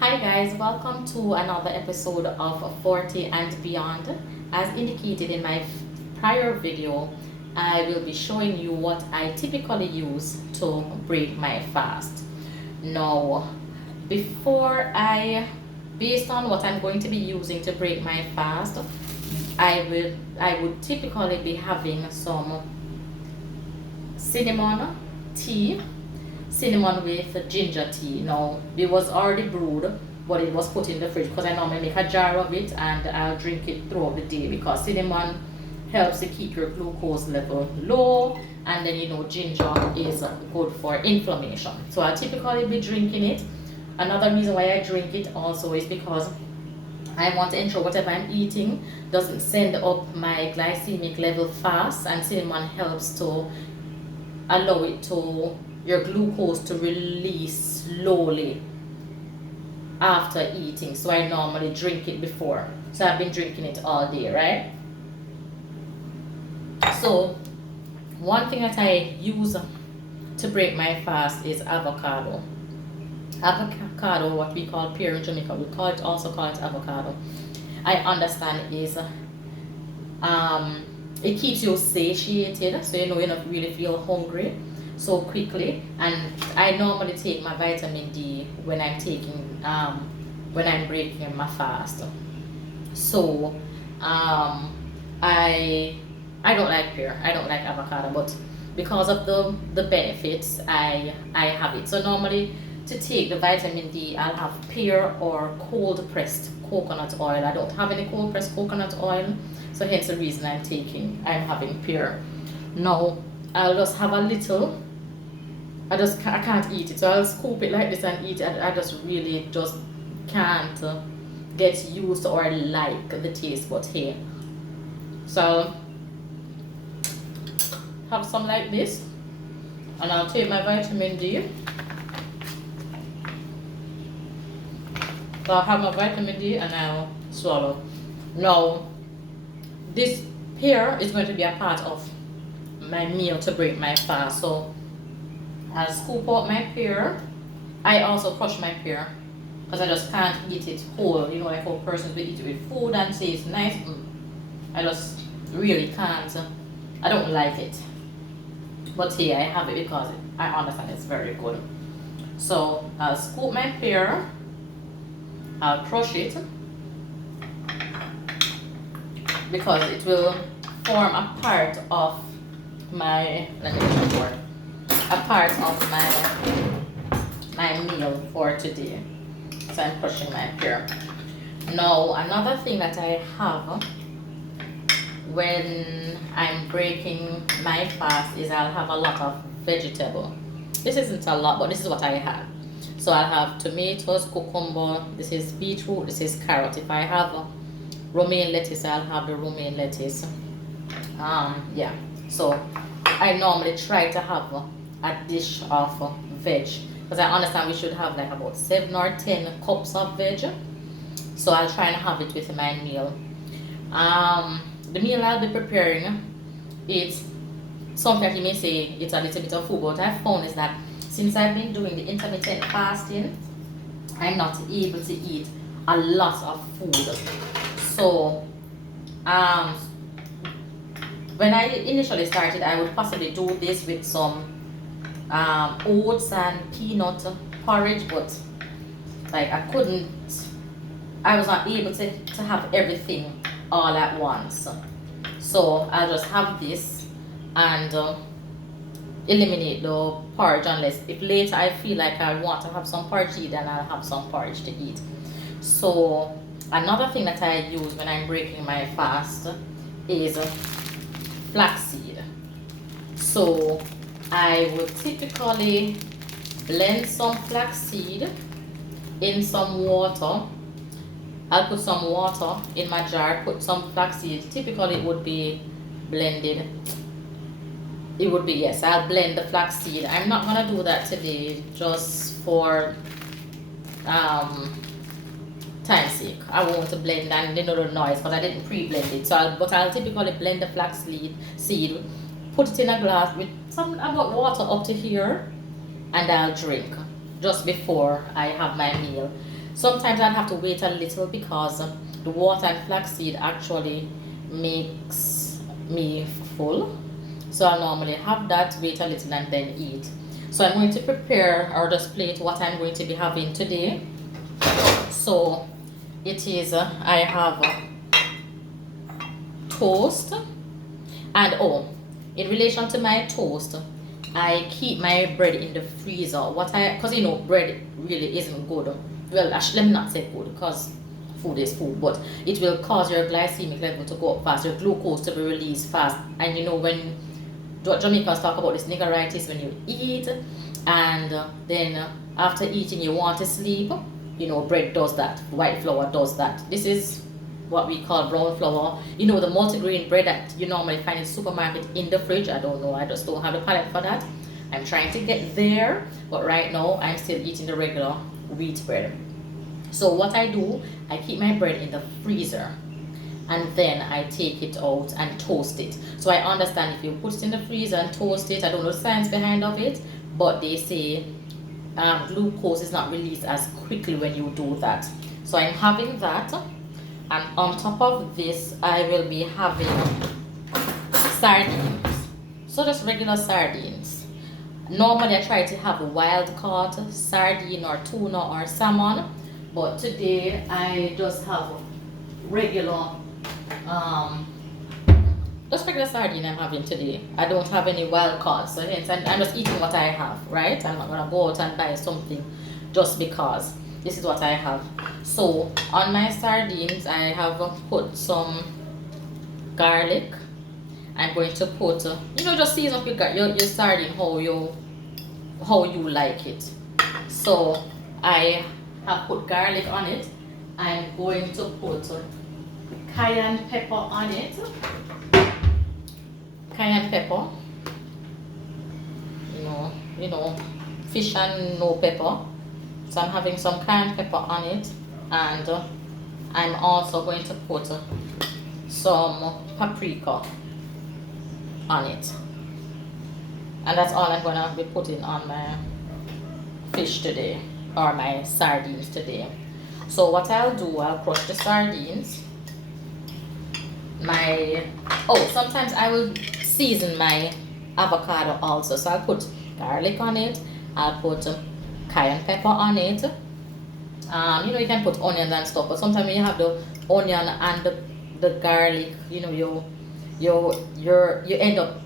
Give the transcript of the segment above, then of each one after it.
Hi guys, welcome to another episode of 40 and Beyond. As indicated in my prior video, I will be showing you what I typically use to break my fast. Now, before I, based on what I'm going to be using to break my fast, I would typically be having some cinnamon tea, cinnamon with ginger tea. Now, it was already brewed, but it was put in the fridge because I normally make a jar of it and I'll drink it throughout the day because cinnamon helps to keep your glucose level low, and then ginger is good for inflammation. So I'll typically be drinking it. Another reason why I drink it also is because I want to ensure whatever I'm eating doesn't send up my glycemic level fast, and cinnamon helps to allow it to your glucose to release slowly after eating. So I normally drink it before. So I've been drinking it all day, right? So one thing that I use to break my fast is avocado. Avocado, what we call pear in Jamaica, we also call it avocado. I understand is it keeps you satiated, so you don't really feel hungry so quickly. And I normally take my vitamin D when I'm breaking my fast. So I don't like pear, I don't like avocado, but because of the benefits, I have it. So normally to take the vitamin D, I'll have pear or cold pressed coconut oil. I don't have any cold pressed coconut oil, so hence the reason I'm having pear. Now I'll just have a little. I can't eat it, so I'll scoop it like this and eat it. I just really just can't get used to or like the taste, but hey. So have some like this, and I'll take my vitamin D. So I'll have my vitamin D and I'll swallow. Now, this pear is going to be a part of my meal to break my fast. So I'll scoop out my pear. I also crush my pear because I just can't eat it whole. Like how persons will eat it with food and say it's nice. I just really can't. I don't like it. But here I have it because I understand it's very good. So I'll scoop my pear. I'll crush it because it will form a part of my, let me get a word, a part of my meal for today. So I'm crushing my pear. Now another thing that I have when I'm breaking my fast is I'll have a lot of vegetable. This isn't a lot, but this is what I have. So I'll have tomatoes, cucumber, this is beetroot, this is carrot. If I have romaine lettuce, I'll have the romaine lettuce. Yeah. So I normally try to have a dish of veg because I understand we should have like about 7 or 10 cups of veg. So I'll try and have it with my meal. The meal I'll be preparing, it's something that you may say it's a little bit of food, but I've found is that since I've been doing the intermittent fasting, I'm not able to eat a lot of food. So when I initially started, I would possibly do this with some oats and peanut porridge, but like I was not able to have everything all at once. So I'll just have this and eliminate the porridge, unless if later I feel like I want to have some porridge to eat, then I'll have some porridge to eat. So another thing that I use when I'm breaking my fast is flaxseed. So I would typically blend some flaxseed in some water. I'll put some water in my jar, put some flaxseed. Typically it would be blended. It would be, yes, I'll blend the flaxseed. I'm not gonna do that today just for time's sake. I want to blend and the noise because I didn't pre-blend it. So I'll typically blend the flaxseed put it in a glass with some about water up to here, and I'll drink. just before I have my meal. Sometimes I'd have to wait a little because the water and flaxseed actually makes me full. So I'll normally have that, wait a little, and then eat. So I'm going to prepare or just plate what I'm going to be having today. So it is, I have toast, and oh, in relation to my toast, I keep my bread in the freezer. Because you know, bread really isn't good. Well, actually, let me not say good, because food is food, but it will cause your glycemic level to go up fast, your glucose to be released fast. And you know, when Jamaicans talk about this niggeritis when you eat, and then after eating you want to sleep, you know, bread does that, white flour does that. This is what we call brown flour. You know, the multigrain bread that you normally find in the supermarket in the fridge. I don't know, I just don't have the palate for that. I'm trying to get there, but right now I'm still eating the regular wheat bread. So what I do, I keep my bread in the freezer, and then I take it out and toast it. So I understand if you put it in the freezer and toast it, I don't know the science behind of it, but they say glucose is not released as quickly when you do that. So I'm having that, and on top of this I will be having sardines. So just regular sardines. Normally I try to have a wild caught sardine or tuna or salmon, but today I just have regular just regular sardine I'm having today. I don't have any wild caught, so hence I'm just eating what I have, right? I'm not gonna go out and buy something just because this is what I have. So on my sardines I have put some garlic. I'm going to put you know, just season up your sardine how you like it. So I have put garlic on it. I'm going to put cayenne pepper on it. Cayenne pepper. You know, fish and no pepper. So I'm having some cayenne pepper on it, and I'm also going to put some paprika on it. And that's all I'm gonna be putting on my fish today, or my sardines today. So what I'll do, I'll crush the sardines. Sometimes I will season my avocado also. So I'll put garlic on it, I'll put cayenne pepper on it. You know, you can put onions and stuff, but sometimes when you have the onion and the garlic, you know, you end up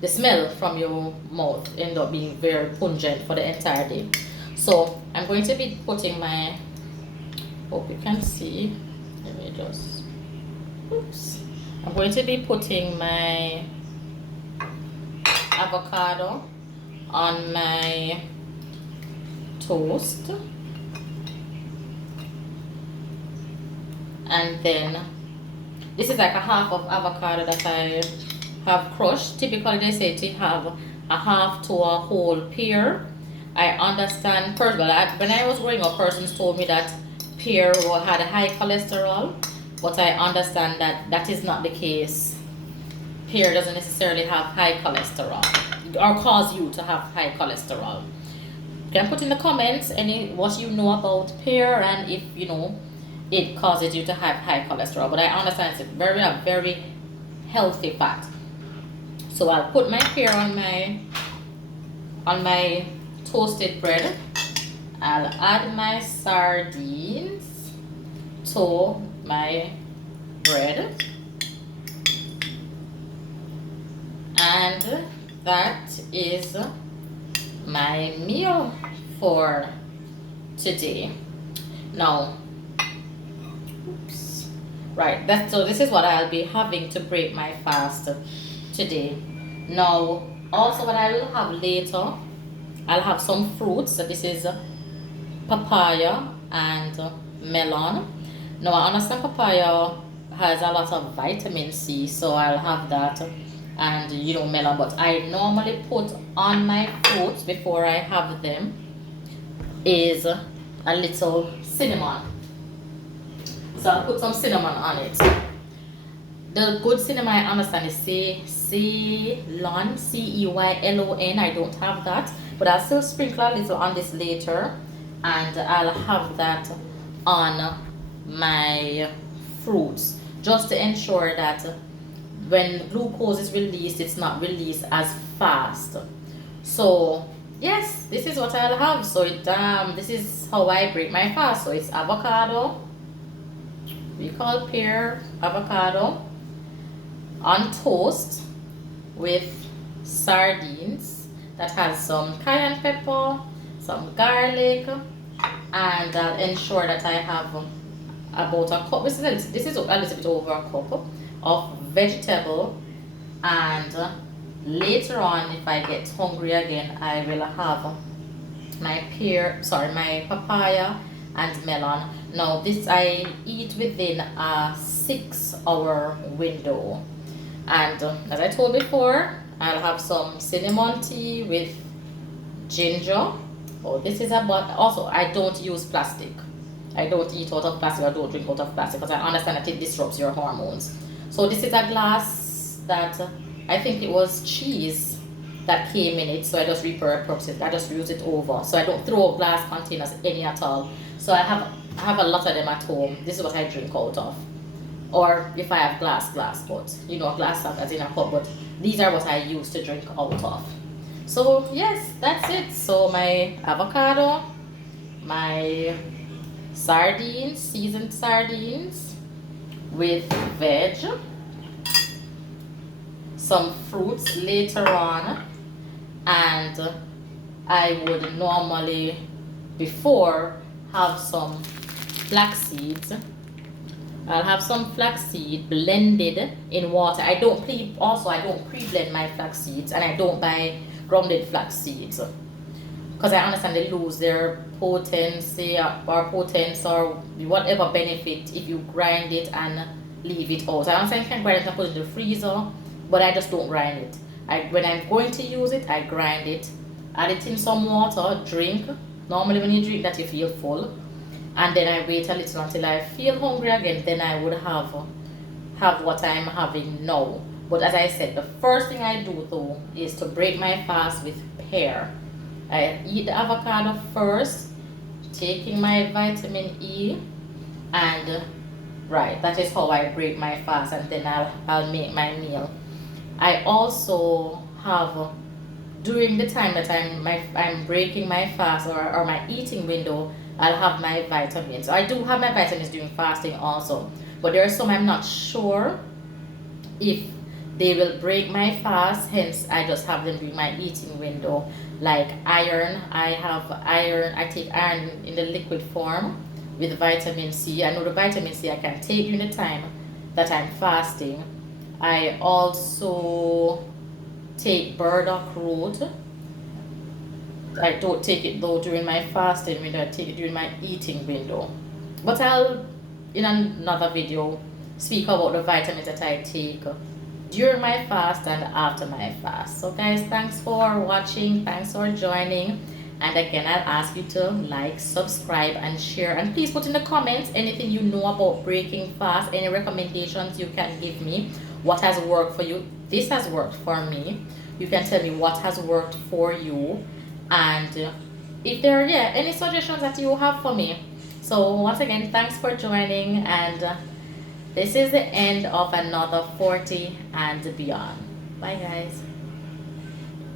the smell from your mouth end up being very pungent for the entire day. So I'm going to be putting my, hope you can see, let me just, oops. I'm going to be putting my avocado on my toast, and then this is like a half of avocado that I have crushed. Typically they say to have a half to a whole pear. I understand, when I was growing up, persons told me that pear had a high cholesterol, but I understand that that is not the case. Pear doesn't necessarily have high cholesterol or cause you to have high cholesterol. You can put in the comments what you know about pear and if you know it causes you to have high cholesterol, but I understand it's a very healthy fat. So I'll put my pear on my toasted bread. I'll add my sardines to my bread, and that is my meal for today. Now, oops, right, so this is what I'll be having to break my fast today. Now, also what I will have later, I'll have some fruits. So this is papaya and melon. Now I understand papaya has a lot of vitamin C, so I'll have that, and you know, melon. But I normally put on my fruits before I have them is a little cinnamon. So I'll put some cinnamon on it. The good cinnamon I understand is Ceylon, Ceylon. I don't have that. but I'll still sprinkle a little on this later, and I'll have that on my fruits just to ensure that when glucose is released, it's not released as fast. So yes, this is what I'll have. So this is how I break my fast. So it's avocado, we call pear avocado, on toast with sardines that has some cayenne pepper, some garlic, and I'll ensure that I have about a cup. This is a little bit over a cup of vegetable, and later on, if I get hungry again, I will have my papaya and melon. Now this I eat within a 6-hour window, and as I told before, I'll have some cinnamon tea with ginger. Oh, this is about, also I don't use plastic. I don't eat out of plastic, I don't drink out of plastic, because I understand that it disrupts your hormones. So this is a glass that I think it was cheese that came in it, so I just repurpose it. I just use it over, so I don't throw out glass containers any at all. So I have a lot of them at home. This is what I drink out of, or if I have glass, but you know, glass as in a cup. But these are what I use to drink out of. So yes, that's it. So my avocado, my sardines, seasoned sardines with veg, some fruits later on, and I would normally before have some flax seeds. I'll have some flax seed blended in water. I don't pre-blend my flax seeds, and I don't buy grounded flax seeds, because I understand they lose their potency or potence or whatever benefit if you grind it and leave it out. I understand you can grind it and put it in the freezer, but I just don't grind it. When I'm going to use it, I grind it, add it in some water, drink. Normally when you drink that, you feel full, and then I wait a little until I feel hungry again. Then I would have what I'm having now. But as I said, the first thing I do though is to break my fast with pear. I eat the avocado first, taking my vitamin E, and right, that is how I break my fast, and then I'll make my meal. I also have, during the time that I'm breaking my fast or my eating window, I'll have my vitamins. I do have my vitamins during fasting also, but there are some I'm not sure if they will break my fast, hence I just have them during my eating window. Like iron, I take iron in the liquid form with vitamin C. I know the vitamin C I can take during the time that I'm fasting. I also take burdock root. I don't take it though during my fasting window, I take it during my eating window. But I'll, in another video, speak about the vitamins that I take during my fast and after my fast. So guys, thanks for watching, thanks for joining, and again I'll ask you to like, subscribe, and share, and please put in the comments anything you know about breaking fast, any recommendations you can give me, what has worked for you. This has worked for me. You can tell me what has worked for you, and if there are any suggestions that you have for me. So once again, thanks for joining, and this is the end of another 40 and beyond. Bye guys.